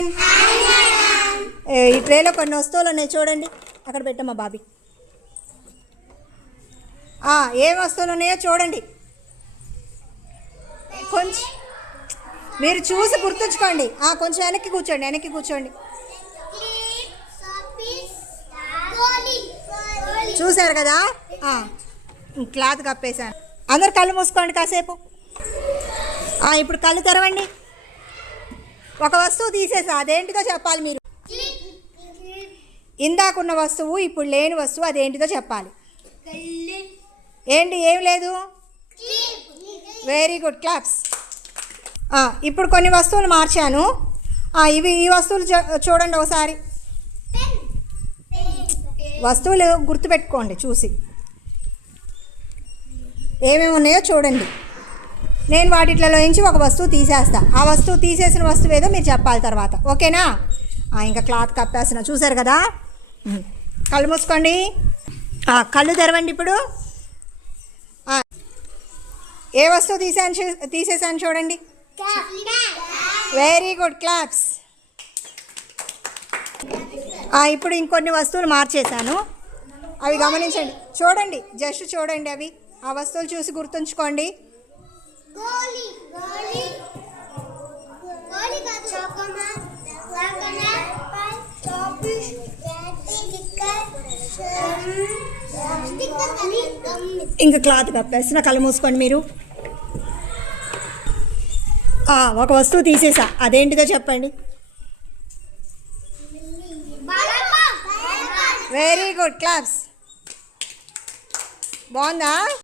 Student. ఈ ట్రేలో కొన్ని వస్తువులు ఉన్నాయి చూడండి. అక్కడ పెట్టమ్మా బాబీ. ఏం వస్తువులు ఉన్నాయో చూడండి. కొంచెం మీరు చూసి గుర్తుంచుకోండి. కొంచెం వెనక్కి కూర్చోండి. చూశారు కదా. క్లాత్ కప్పేశాను. అందరు కళ్ళు మూసుకోండి కాసేపు. ఇప్పుడు కళ్ళు తెరవండి. ఒక వస్తువు తీసేసా, అదేంటిదో చెప్పాలి మీరు. ఇందాకున్న వస్తువు ఇప్పుడు లేని వస్తువు అదేంటిదో చెప్పాలి. ఏం లేదు. Very good, claps. ఇప్పుడు కొన్ని వస్తువులు మార్చాను. ఈ వస్తువులు చూడండి ఒకసారి. వస్తువులు గుర్తుపెట్టుకోండి చూసి. ఏమేమి ఉన్నాయో చూడండి. నేను వాటిట్లలో నుంచి ఒక వస్తువు తీసేస్తా. ఆ వస్తువు తీసేసిన వస్తువు ఏదో మీరు చెప్పాలి తర్వాత. ఓకేనా? ఇంకా క్లాత్ కప్పేస్తున్నా. చూసారు కదా. కళ్ళు మూసుకోండి. కళ్ళు తెరవండి. ఇప్పుడు ఏ వస్తువు తీసేసాను చూడండి. Very good, claps. ఇప్పుడు ఇంకొన్ని వస్తువులు మార్చేశాను. అవి గమనించండి. జస్ట్ చూడండి అవి. ఆ వస్తువులు చూసి గుర్తుంచుకోండి. ఇంకా క్లాత్ కప్పేస్తున్నా. కళ్ళు మూసుకోండి మీరు. ఒక వస్తువు తీసేసా, అదేంటిదో చెప్పండి. Very good, claps. బాగుందా?